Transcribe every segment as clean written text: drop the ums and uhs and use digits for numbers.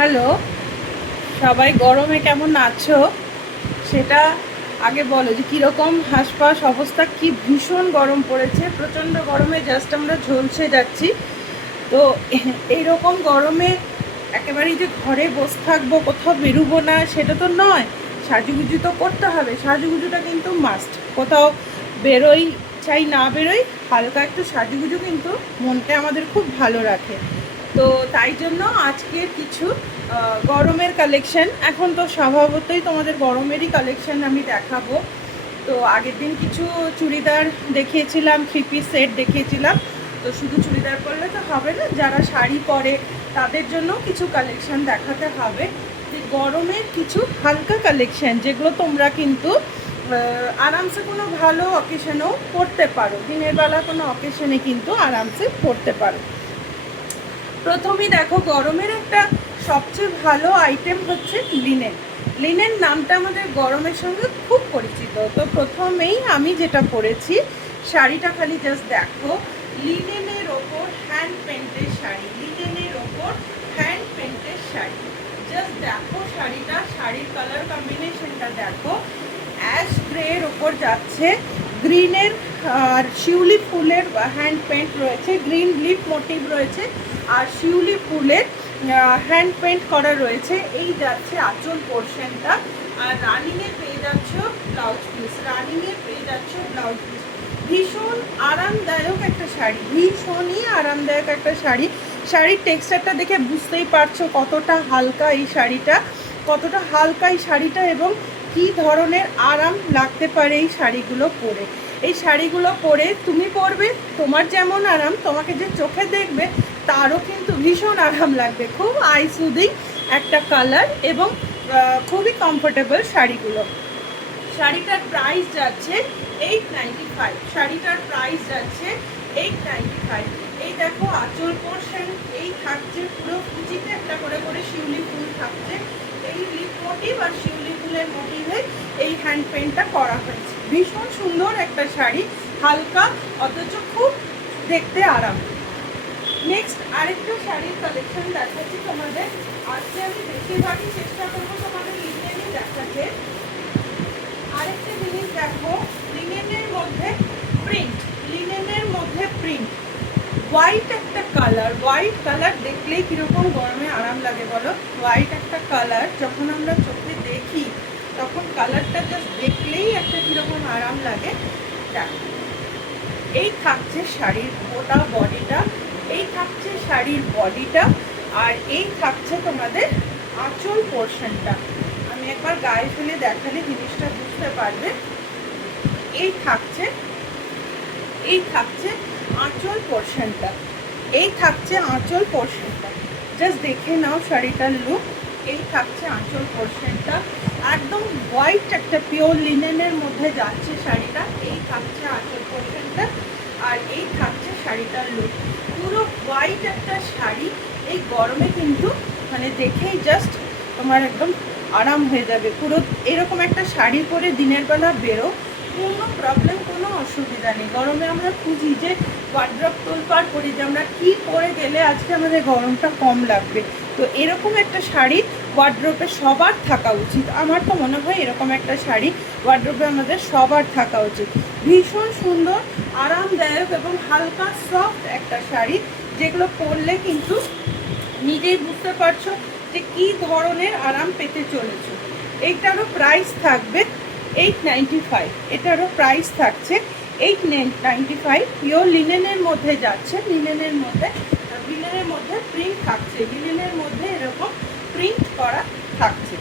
Hello, সবাই গরমে কেমন আছো সেটা আগে বলো, যে কীরকম হাঁসফাঁস অবস্থা। কি ভীষণ গরম পড়েছে, প্রচণ্ড গরমে জাস্ট আমরা ঝলসে যাচ্ছি। তো এইরকম গরমে একেবারেই যে ঘরে বসে থাকবো, কোথাও বেরোবো না সেটা তো নয়। সাজুগুজু তো করতে হবে, সাজুগুজুটা কিন্তু মাস্ট। কোথাও বেরোই চাই না বেরোই, হালকা একটু সাজুগুজু কিন্তু মনকে আমাদের খুব ভালো রাখে। তো তাই জন্য আজকের কিছু গরমের কালেকশন, এখন তো স্বভাবতই তোমাদের গরমেরই কালেকশন আমি দেখাবো। তো আগের দিন কিছু চুড়িদার দেখিয়েছিলাম, 3 পিস সেট দেখিয়েছিলাম। তো শুধু চুড়িদার পরলে তো হবে না, যারা শাড়ি পরে তাদের জন্য কিছু কালেকশন দেখাতে হবে। যে গরমের কিছু হালকা কালেকশন, যেগুলো তোমরা কিন্তু আরামসে কোনো ভালো অকেশনেও পরতে পারো, দিনের বেলা কোনো অকেশনে কিন্তু আরামসে পরতে পারো। প্রথমেই দেখো, গরমের একটা সবচেয়ে ভালো আইটেম হচ্ছে লিনেন। লিনেন নামটা আমাদের গরমের সঙ্গে খুব পরিচিত। তো প্রথমেই আমি যেটা পরেছি, শাড়িটা খালি জাস্ট দেখো, লিনেনের ওপর হ্যান্ড পেন্টের শাড়ি, লিনেনের ওপর হ্যান্ড পেন্টের শাড়ি। জাস্ট দেখো শাড়িটা, শাড়ির কালার কম্বিনেশনটা দেখো, অ্যাশ গ্রের ওপর যাচ্ছে গ্রিনের আর শিউলি ফুলের হ্যান্ড পেন্ট রয়েছে, গ্রিন লিফ মোটিভ রয়েছে আর শিউলি ফুলের হ্যান্ড পেন্ট করা রয়েছে। এই যাচ্ছে আঁচল পোর্শনটা, আর রানিংয়ে পেয়ে যাচ্ছ ব্লাউজ পিস, রানিংয়ে পেয়ে যাচ্ছ ব্লাউজ পিস। ভীষণ আরামদায়ক একটা শাড়ি, ভীষণই আরামদায়ক একটা শাড়ি। শাড়ির টেক্সচারটা দেখে বুঝতেই পারছো কতটা হালকা এই শাড়িটা, কতটা হালকা এই শাড়িটা, এবং কি ধরনের আরাম লাগতে পারে এই শাড়িগুলো পরে। এই শাড়িগুলো পরে তুমি পরবে, তোমার যেমন আরাম, তোমাকে যে চোখে দেখবে তারও কিন্তু ভীষণ আরাম লাগবে। খুব আই সুদিং একটা কালার এবং খুবই কমফোর্টেবল শাড়িগুলো। শাড়িটার প্রাইস যাচ্ছে 895, শাড়িটার প্রাইস যাচ্ছে 895। এই দেখো আঁচল পোর্শন, এই থাকছে পুরো কুচিতে একটা করে করে শিউলি ফুল থাকছে। এই লিপ মোটিভ আর শিউলি ফুলের মোটিভে এই হ্যান্ড পেন্টটা করা হয়েছে। ভীষণ সুন্দর একটা শাড়ি, হালকা অথচ খুব দেখতে আরাম। নেক্সট আরেকটা শাড়ির কালেকশন দেখাচ্ছি তোমাদের। আজকে আমি বেশিরভাগই চেষ্টা করবো তোমাদের লিনেনই দেখাতে। আরেকটা জিনিস দেখো, লিনেনের মধ্যে প্রিন্ট, লিনেনের মধ্যে প্রিন্ট, হোয়াইট একটা কালার। হোয়াইট কালার দেখলেই কীরকম গরমে আরাম লাগে বলো। হোয়াইট একটা কালার যখন আমরা চোখে দেখি তখন কালারটা জাস্ট দেখলেই একটা কীরকম আরাম লাগে। দেখো, এই থাকছে শাড়ির গোটা বডিটা, এই থাকছে শাড়ির বডিটা, আর এই থাকছে তোমাদের আঁচল পোর্শনটা। আমি একবার গায়ে ফেলে দেখালে জিনিসটা বুঝতে পারবে। এই থাকছে, এই থাকছে আঁচল পোর্শনটা, এই থাকছে আঁচল পোর্শনটা। জাস্ট দেখে নাও শাড়িটার লুক। এই থাকছে আঁচল পোর্শনটা, একদম হোয়াইট একটা পিওর লিনেনের মধ্যে যাচ্ছে শাড়িটা। এই থাকছে আঁচল পোর্শনটা, আর এই থাকছে শাড়িটার লুক। পুরো হোয়াইট একটা শাড়ি, এই গরমে কিন্তু মানে দেখেই জাস্ট তোমার একদম আরাম হয়ে যাবে। পুরো এরকম একটা শাড়ি পরে দিনের বেলা বেরো, কোনো প্রবলেম, কোনো অসুবিধা নেই। গরমে আমরা খুঁজি যে ওয়ার্ড্রপ তোলপাড় করি যে আমরা কী পরে গেলে আজকে আমাদের গরমটা কম লাগবে। তো এরকম একটা শাড়ি ওয়ার্ড্রপে সবার থাকা উচিত। আমার তো মনে হয় এরকম একটা শাড়ি ওয়ার্ড্রপে আমাদের সবার থাকা উচিত। ভীষণ সুন্দর, আরামদায়ক এবং হালকা সফট একটা শাড়ি, যেগুলো পরলে কিন্তু নিজেই বুঝতে পারছো যে কী ধরনের আরাম পেতে চলেছো। এইটারও প্রাইস থাকবে 895, এটারও প্রাইস থাকছে 895। পিওর লিনেনের মধ্যে যাচ্ছে, লিনেনের মধ্যে, লিনেনের মধ্যে প্রিন্ট থাকছে, লিনেনের মধ্যে এরকম প্রিন্ট করা থাকছে।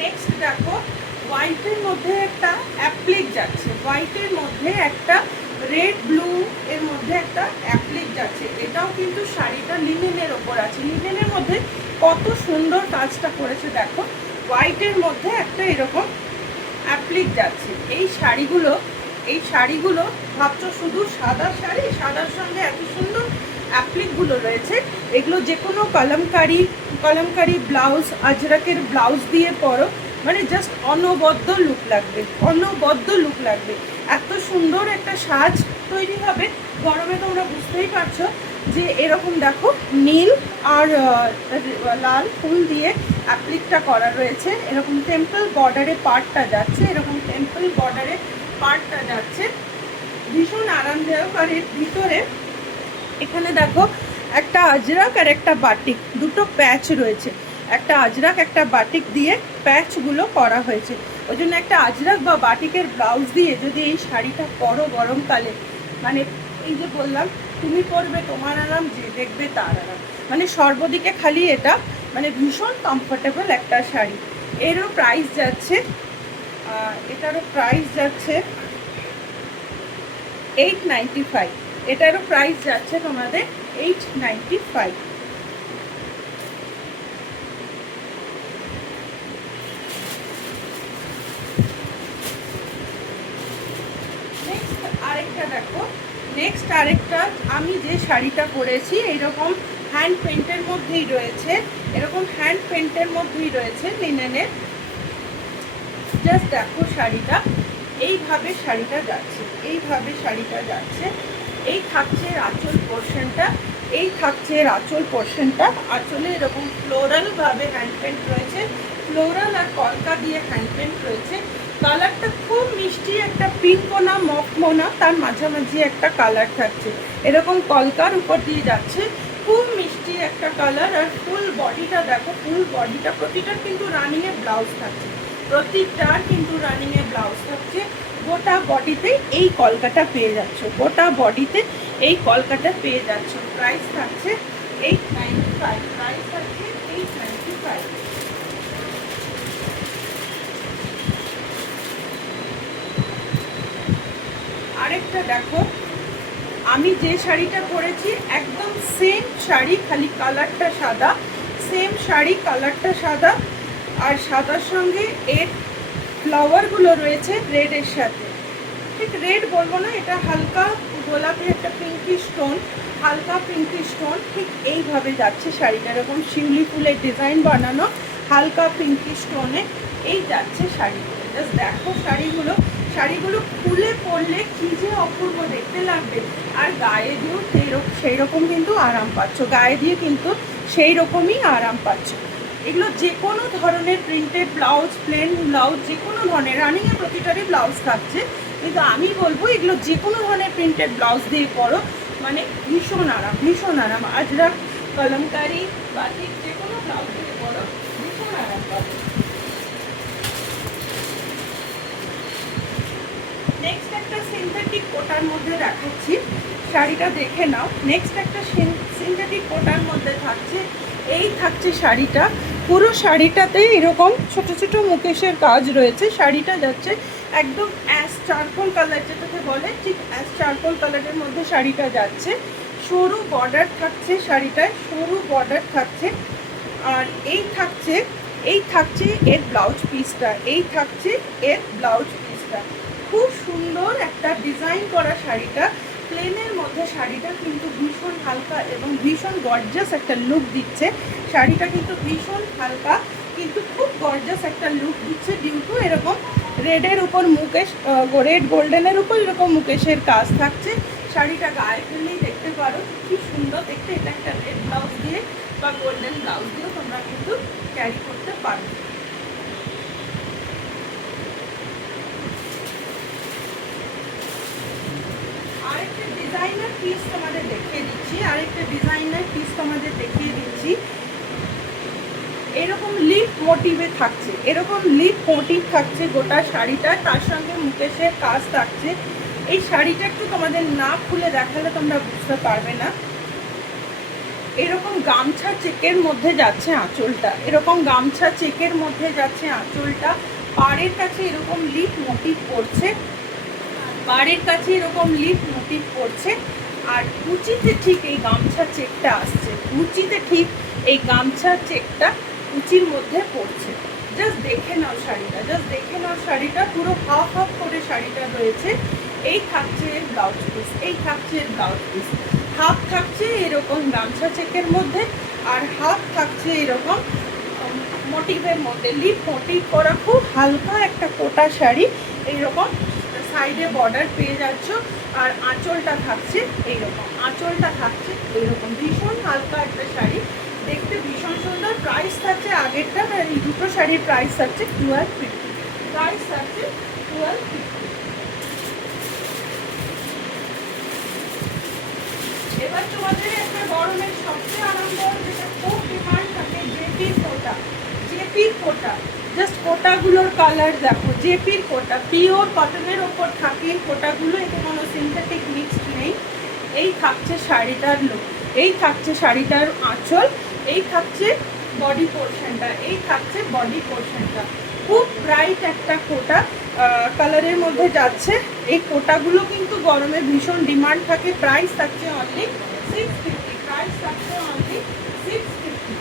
নেক্সট দেখো, হোয়াইটের মধ্যে একটা অ্যাপ্লিক যাচ্ছে, হোয়াইটের মধ্যে একটা রেড ব্লু এর মধ্যে একটা অ্যাপ্লিক যাচ্ছে। এটাও কিন্তু শাড়িটা লিনেনের ওপর আছে। লিনেনের মধ্যে কত সুন্দর কাজটা করেছে দেখো। হোয়াইটের মধ্যে একটা এরকম অ্যাপ্লিক যাচ্ছে। এই শাড়িগুলো, এই শাড়িগুলো ভাবছো শুধু সাদা শাড়ি, সাদার সঙ্গে এত সুন্দর অ্যাপ্লিকগুলো রয়েছে। এগুলো যে কোনো কলমকারি ব্লাউজ, আজরাকের ব্লাউজ দিয়ে পরো, মানে জাস্ট অনবদ্য লুক লাগবে, অনবদ্য লুক লাগবে। এত সুন্দর একটা সাজ তৈরি হবে গরমে, তোমরা বুঝতেই পারছো যে এরকম দেখো নীল আর লাল ফুল দিয়ে অ্যাপ্লিকটা করা রয়েছে। এরকম টেম্পল বর্ডারে পার্টটা যাচ্ছে, এরকম টেম্পল বর্ডারে পার্টটা যাচ্ছে, ভীষণ আরামদায়ক। আর এর ভিতরে এখানে দেখো একটা আজরাক আর একটা বাটিক, দুটো প্যাচ রয়েছে। একটা আজরাক একটা বাটিক দিয়ে প্যাচগুলো করা হয়েছে। ওই জন্য একটা আজরাক বা বাটিকের ব্লাউজ দিয়ে যদি এই শাড়িটা পরো গরমকালে, মানে এই যে বললাম তুমি পরবে তোমার আরাম, যে দেখবে তার আরাম, মানে সর্বদিকে খালি এটা মানে ভীষণ কমফোর্টেবল একটা শাড়ি। এরও প্রাইস যাচ্ছে, এটারও প্রাইস যাচ্ছে 895। এটারও প্রাইস যাচ্ছে তোমাদের 895। নেক্সট আরেকটা দেখো, নেক্সট আরেকটা আমি যে শাড়িটা পরেছি এইরকম হ্যান্ড পেন্টের মধ্যেই রয়েছে, এরকম হ্যান্ড পেন্টের মধ্যেই রয়েছে লিনেনের। জাস্ট দেখো শাড়িটা এইভাবে শাড়িটা যাচ্ছে, এইভাবে শাড়িটা যাচ্ছে। এই থাকছে আঁচল পোর্শনটা, এই থাকছে আঁচল পোর্শনটা। আঁচলে এরকম ফ্লোরালভাবে হ্যান্ড পেন্ট রয়েছে, ফ্লোরাল আর কলকা দিয়ে হ্যান্ড পেন্ট রয়েছে। কালারটা খুব মিষ্টি, একটা পিঙ্কও না মফমো না, তার মাঝামাঝি একটা কালার থাকছে। এরকম কলকার উপর দিয়ে যাচ্ছে, খুব মিষ্টি একটা কালার। আর ফুল বডিটা দেখো, ফুল বডিটা প্রতিটার কিন্তু রানিংয়ে ব্লাউজ থাকছে, প্রতিটার কিন্তু রানিংয়ে ব্লাউজ থাকছে। গোটা বডিতে এই কলকাটা পেয়ে যাচ্ছ, গোটা বডিতে এই কলকাটা পেয়ে যাচ্ছ। প্রাইস থাকছে 895, প্রাইস থাকছে 895। আরেকটা দেখো, আমি যে শাড়িটা পরেছি একদম সেম শাড়ি, খালি কালারটা সাদা, সেম শাড়ি কালারটা সাদা, আর সাদার সঙ্গে এর ফ্লাওয়ারগুলো রয়েছে রেডের সাথে। ঠিক রেড বলবো না, এটা হালকা গোলাপি একটা পিঙ্কি স্টোন, হালকা পিঙ্কি স্টোন। ঠিক এইভাবে যাচ্ছে শাড়িটা, এরকম শিউলি ফুলের ডিজাইন বানানো হালকা পিঙ্কি স্টোনে এই যাচ্ছে শাড়িগুলো। জাস্ট দেখো শাড়িগুলো, শাড়িগুলো খুলে পরলে কী যে অপূর্ব দেখতে লাগবে। আর গায়ে দিয়েও সেই রকম কিন্তু আরাম পাচ্ছ, গায়ে দিয়ে কিন্তু সেই রকমই আরাম পাচ্ছ। এগুলো যে কোনো ধরনের প্রিন্টেড ব্লাউজ, প্লেন ব্লাউজ, যে কোনো ধরনের, রানিংয়ে প্রতিটারই ব্লাউজ থাকছে, কিন্তু আমি বলবো এগুলো যে কোনো ধরনের প্রিন্টেড ব্লাউজ দিয়ে পরো, মানে ভীষণ আরাম, ভীষণ আরাম। আজরাক, কলমকারি, বাটিক, যে কোনো ব্লাউজ দিয়ে পরো ভীষণ আরাম পাবে। নেক্সট একটা সিনথেটিক কোটার মধ্যে দেখাচ্ছি, শাড়িটা দেখে নাও। নেক্সট একটা সিনথেটিক কোটার মধ্যে থাকছে, এই থাকছে শাড়িটা। পুরো শাড়িটাতে এরকম ছোট ছোট মুকেশের কাজ রয়েছে। শাড়িটা যাচ্ছে একদম অ্যাশ চারকোল কালার, যেটাকে বলে ঠিক অ্যাশ চারকোল কালারের মধ্যে শাড়িটা যাচ্ছে। সরু বর্ডার থাকছে শাড়িটায়, সরু বর্ডার থাকছে। আর এই থাকছে, এই থাকছে এর ব্লাউজ পিসটা, এই থাকছে এর ব্লাউজ পিসটা। খুব সুন্দর একটা ডিজাইন করা শাড়িটা, প্লেনের মধ্যে শাড়িটা কিন্তু ভীষণ হালকা এবং ভীষণ গর্জাস একটা লুক দিচ্ছে। শাড়িটা কিন্তু ভীষণ হালকা কিন্তু খুব গর্জাস একটা লুক দিচ্ছে, ডিউ টু এরকম রেডের উপর মুকেশ, রেড গোল্ডেনের উপর এরকম মুকেশের কাজ থাকছে। শাড়িটা গায়ে ফেললেই দেখতে পারো কি সুন্দর দেখতে। এটা একটা রেড ব্লাউজ দিয়ে বা গোল্ডেন ব্লাউজ দিয়েও তোমরা কিন্তু ক্যারি করতে পারবে। আরেকটা ডিজাইনার পিস তোমাদের দেখিয়ে দিচ্ছি, আরেকটা ডিজাইনার পিস তোমাদের দেখিয়ে দিচ্ছি। এরকম লিপ মোটিভে থাকছে, এরকম লিপ মোটিভ থাকছে গোটা শাড়িটা, তার সঙ্গে মুকেশের কাজ থাকছে। এই শাড়িটা একটু তোমাদের না খুলে দেখালে তোমরা বুঝতে পারবে না। এরকম গামছা চেকের মধ্যে যাচ্ছে আঁচলটা, এরকম গামছা চেকের মধ্যে যাচ্ছে আঁচলটা। পাড়ের কাছে এরকম লিপ মোটিভ পড়ছে, পাড়ের কাছে এরকম লিপ মোটিভ পড়ছে। আর কুচিতে ঠিক এই গামছা চেকটা আসছে, কুচিতে ঠিক এই গামছা চেকটা কুচির মধ্যে পড়ছে। জাস্ট দেখে নাও শাড়িটা, জাস্ট দেখে নাও শাড়িটা, পুরো হাফ হাফ করে শাড়িটা রয়েছে। এই থাকছে এর ব্লাউজ পিস, এই থাকছে এর ব্লাউজ পিস। হাফ থাকছে এরকম গামছা চেকের মধ্যে, আর হাফ থাকছে এরকম মোটিভের মধ্যে লিপ মোটিভ করা খুব হালকা একটা কোটা শাড়ি। এইরকম সাইডে বর্ডার পেয়ে যাচ্ছ, আর আঁচলটা থাকছে এইরকম, আঁচলটা থাকছে এইরকম, ভীষণ হালকা একটা শাড়ি, দেখতে ভীষণ সুন্দর। প্রাইস থাকছে আগেরটা, এই দুটো শাড়ির প্রাইস থাকছে 1250, প্রাইস থাকছে 1250। এবার তোমাদের একটা গরমের সবচেয়ে আরামদায়ক যেটা খুব ডিমান্ড থাকে, জেপির কোটা। জেপির কোটা, জাস্ট কোটাগুলোর কালার দেখো, জেপির কোটা পিওর কটনের ওপর থাকে কোটাগুলো, এতে কোনো সিনথেটিক মিক্সড নেই। এই থাকছে শাড়িটার লুক, এই থাকছে শাড়িটার আঁচল, এই থাকছে বডি পোর্শনটা, এই থাকছে বডি পোর্শনটা। খুব ব্রাইট একটা কোটা কালারের মধ্যে যাচ্ছে। এই কোটাগুলো কিন্তু গরমে ভীষণ ডিমান্ড থাকে। প্রাইস থাকছে অনলি 650, প্রাইস থাকছে অনলি 650।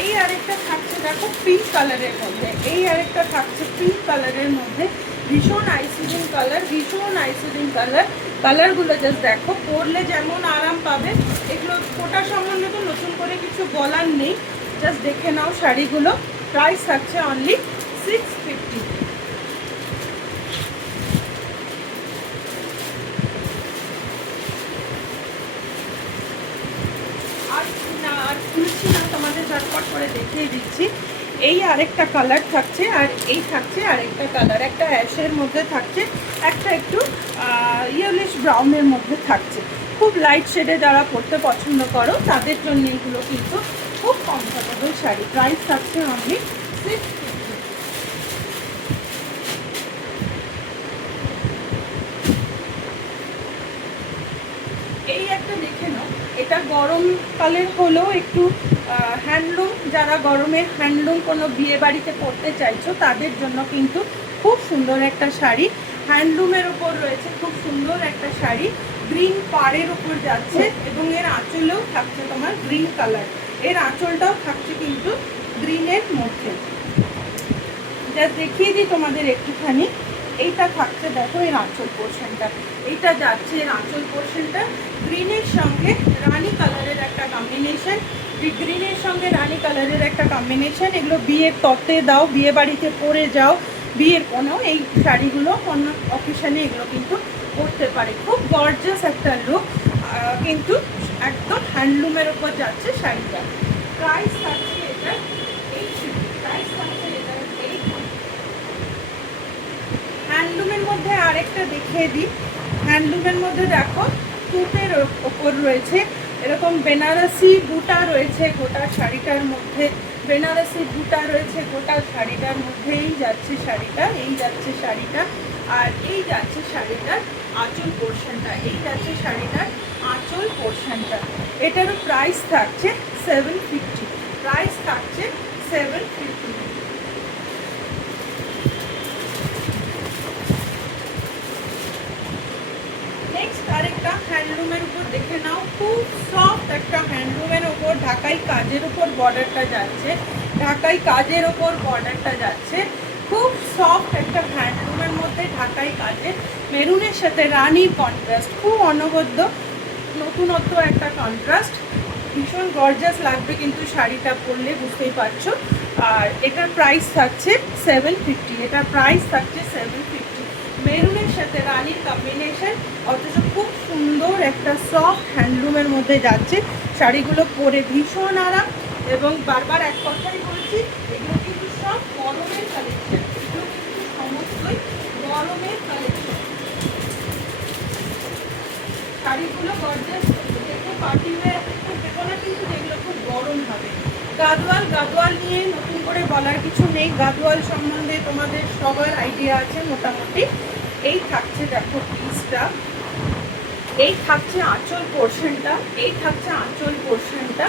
এই আরেকটা থাকছে দেখো পিঙ্ক কালারের মধ্যে, এই আরেকটা থাকছে পিঙ্ক কালারের মধ্যে, ভীষণ আইসিডিং কালার, ভীষণ আইসিডিং কালার। কালারগুলো জাস্ট দেখো, পরলে যেমন আরাম পাবে। এগুলো কোটা সম্বন্ধে তো নতুন করে কিছু বলার নেই, জাস্ট দেখে নাও শাড়িগুলো। প্রাইস থাকছে অনলি 650। আর খুলছি না, তোমাদের ঝটপট করে দেখিয়ে দিচ্ছি। এই আরেকটা কালার থাকছে, আর এই থাকছে আরেকটা কালার, একটা অ্যাশের মধ্যে থাকছে, একটা একটু ইয়েলিশ ব্রাউনের মধ্যে থাকছে। খুব লাইট শেডে যারা পরতে পছন্দ করো তাদের জন্য এগুলো কিন্তু খুব কমফোর্টেবল শাড়ি। প্রাইস থাকছে অনলি 650। এই একটা দেখে নাও, এটা গরমকালের হলেও একটু হ্যান্ডলুম, যারা গরমে হ্যান্ডলুম কোনো বিয়ে বাড়িতে পরতে চাইছো তাদের জন্য কিন্তু খুব সুন্দর একটা শাড়ি। হ্যান্ডলুমের ওপর রয়েছে খুব সুন্দর একটা শাড়ি, গ্রিন পাড়ের ওপর যাচ্ছে, এবং এর আঁচলেও থাকছে তোমার গ্রিন কালার, এর আঁচলটাও থাকছে কিন্তু গ্রিনের মধ্যে। যা দেখিয়ে দিই তোমাদের একটুখানি, এইটা থাকছে দেখো এর আঁচল পোর্শনটা, এইটা যাচ্ছে এর আঁচল পোর্শনটা, গ্রিনের সঙ্গে রানি কালারের একটা কম্বিনেশন, গ্রিনের সঙ্গে রানি কালারের একটা কম্বিনেশন। এগুলো বিয়ের তত্ত্বে দাও, বিয়ে বাড়িতে পরে যাও, বিয়ের কোনো এই শাড়িগুলো অন্য অকেশনে এগুলো কিন্তু পরতে পারে। খুব গর্জাস একটা লুক, কিন্তু একদম হ্যান্ডলুমের ওপর যাচ্ছে শাড়িটা। প্রাইস থাকছে এটা 850, প্রাইস থাকছে এটা 850। হ্যান্ডলুমের মধ্যে আরেকটা দেখিয়ে দিই, হ্যান্ডলুমের মধ্যে দেখো তুতের ওপর রয়েছে এরকম বেনারসি বুটা রয়েছে গোটা শাড়িটার মধ্যে, বেনারসি বুটা রয়েছে গোটা শাড়িটার মধ্যে। এই যাচ্ছে শাড়িটা, এই যাচ্ছে শাড়িটা, আর এই যাচ্ছে শাড়িটার আঁচল পোর্শনটা, এই যাচ্ছে শাড়িটার আঁচল পোর্শনটা। এটারও প্রাইস থাকছে 750, প্রাইস থাকছে 750। নেক্সট আরেকটা হ্যান্ডলুমের উপর দেখে নাও, খুব সফট একটা হ্যান্ডলুমের উপর ঢাকাই কাজের উপর বর্ডারটা যাচ্ছে, ঢাকাই কাজের উপর বর্ডারটা যাচ্ছে, খুব সফট একটা হ্যান্ডলুমের মধ্যে ঢাকাই কাজের, মেরুনের সাথে রানির কন্ট্রাস্ট, খুব অনবদ্য নতুনত্ব একটা কন্ট্রাস্ট, ভীষণ গর্জাস লাগবে কিন্তু শাড়িটা পরলে, বুঝতেই পারছো। আর এটার প্রাইস থাকছে 750, এটার প্রাইস থাকছে 750। মেরুনের সাথে রানির কম্বিনেশন, অথচ খুব সুন্দর একটা সফট হ্যান্ডলুমের মধ্যে যাচ্ছে। শাড়িগুলো পরে ভীষণ আরাম, এবং বারবার এক কথাই বলছি, এগুলো কিন্তু সব গরমের কালেকশন, এগুলো কিন্তু সমস্তই গরমের কালেকশন। শাড়িগুলো গর্জাস দেখে পার্টি ওয়্যার দেবো না কিন্তু, যেগুলো খুব গরম হবে। গাদোয়াল, গাদোয়াল নিয়ে নতুন করে বলার কিছু নেই, গাদোয়াল সম্বন্ধে তোমাদের সবার আইডিয়া আছে মোটামুটি। এই থাকছে দেখো পিসটা, এই থাকছে আঁচল পোর্শনটা, এই থাকছে আঁচল পোর্শনটা,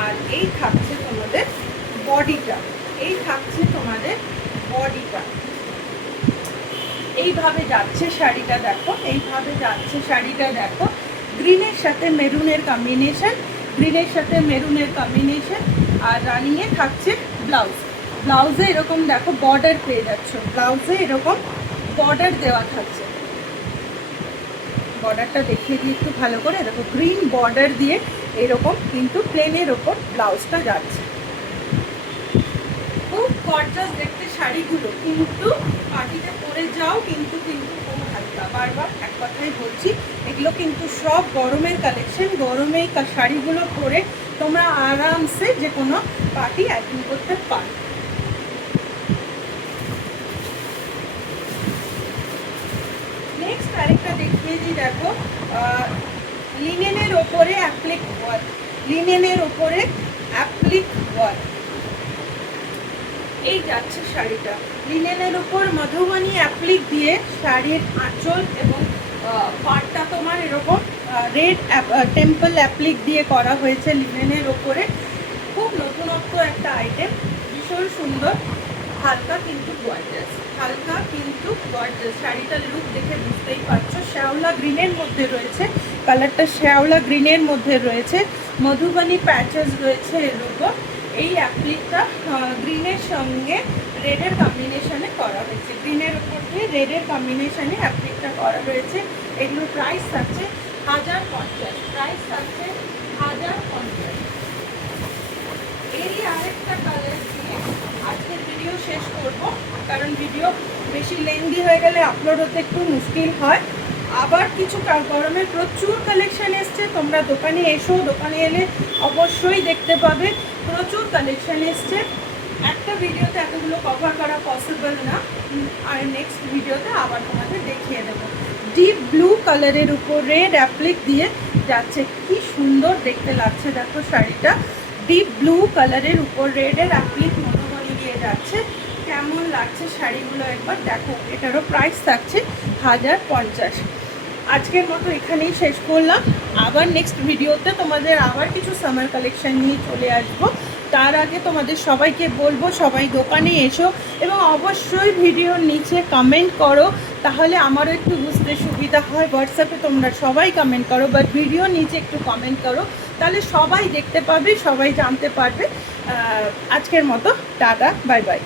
আর এই থাকছে তোমাদের বডিটা, এই থাকছে তোমাদের বডিটা। এইভাবে যাচ্ছে শাড়িটা দেখো, এইভাবে যাচ্ছে শাড়িটা দেখো, গ্রিনের সাথে মেরুনের কম্বিনেশন, গ্রিনের সাথে মেরুনের কম্বিনেশন, আর রানিংয়ে থাকছে ব্লাউজ, ব্লাউজে এরকম দেখো বর্ডার পেয়ে যাচ্ছ, ব্লাউজে এরকম বর্ডার দেওয়া থাকছে। বর্ডারটা দেখিয়ে দিই একটু ভালো করে, দেখো গ্রিন বর্ডার দিয়ে এরকম কিন্তু প্লেনের ওপর ব্লাউজটা যাচ্ছে। খুব গর্জাস দেখতে শাড়িগুলো, কিন্তু পার্টিতে পরে যাও কিন্তু কিন্তু খুব হালকা। বারবার এক কথাই বলছি, এগুলো কিন্তু সব গরমের কালেকশন। গরমেই শাড়িগুলো পরে তোমরা আরামসে যে কোনো পার্টি অ্যাটেন্ড করতে পারো। নেক্সট আরেকটা দেখিয়ে দিই, দেখো লিনেনের ওপরে অ্যাপ্লিক ওয়ার্ক, লিনেনের ওপরে অ্যাপ্লিক ওয়ার্ক এই যাচ্ছে শাড়িটা। লিনেনের উপর মধুবনী অ্যাপ্লিক দিয়ে শাড়ির আঁচল এবং পাড়টা তোমার এরকম রেড টেম্পল অ্যাপ্লিক দিয়ে করা হয়েছে লিনেনের ওপরে। খুব নতুনত্ব একটা আইটেম, ভীষণ সুন্দর, হালকা কিন্তু গর্জাস, হালকা কিন্তু গর্জাস। শাড়িটার লুক দেখে বুঝতেই পারছো, শ্যাওলা গ্রিনের মধ্যে রয়েছে, কালারটা শ্যাওলা গ্রিনের মধ্যে রয়েছে, মধুবনী প্যাচেস রয়েছে এর উপর। এই অ্যাপ্লিকটা গ্রিনের সঙ্গে রেডের কম্বিনেশনে করা হয়েছে, গ্রিনের উপর দিয়ে রেডের কম্বিনেশনে অ্যাপ্লিকটা করা হয়েছে। এগুলোর প্রাইস থাকছে 1050, প্রাইস থাকছে 1050। এরই আরেকটা কালার দিয়ে আজকের ভিডিও শেষ করব, কারণ ভিডিও বেশি লেন্দি হয়ে গেলে আপলোড হতে একটু মুশকিল হয়। আবার কিছু গরমের প্রচুর কালেকশন এসছে, তোমরা দোকানে এসো, দোকানে এলে অবশ্যই দেখতে পাবে প্রচুর কালেকশন এসছে। একটা ভিডিওতে এতগুলো কভার করা পসিবল না, আর নেক্সট ভিডিওতে আবার তোমাদের দেখিয়ে দেবো। ডিপ ব্লু কালারের উপর রেড অ্যাপ্লিক দিয়ে যাচ্ছে, কি সুন্দর দেখতে লাগছে দেখো শাড়িটা। ডিপ ব্লু কালারের উপর রেডের অ্যাপ্লিক মনোমনি দিয়ে যাচ্ছে, কেমন লাগছে শাড়িগুলো একবার দেখো। এটারও প্রাইস থাকছে 1050। আজকের মতো এখানেই শেষ করলাম, আবার নেক্সট ভিডিওতে তোমাদের আবার কিছু সামার কালেকশন নিয়ে চলে আসবো। তার আগে তোমাদের সবাইকে বলবো, সবাই দোকানে এসো এবং অবশ্যই ভিডিওর নিচে কমেন্ট করো, তাহলে আমারও একটু বুঝতে সুবিধা হয়। হোয়াটসঅ্যাপে তোমরা সবাই কমেন্ট করো, বাট ভিডিওর নিচে একটু কমেন্ট করো, তাহলে সবাই দেখতে পাবে, সবাই জানতে পারবে। আজকের মতো টাটা, বাই বাই।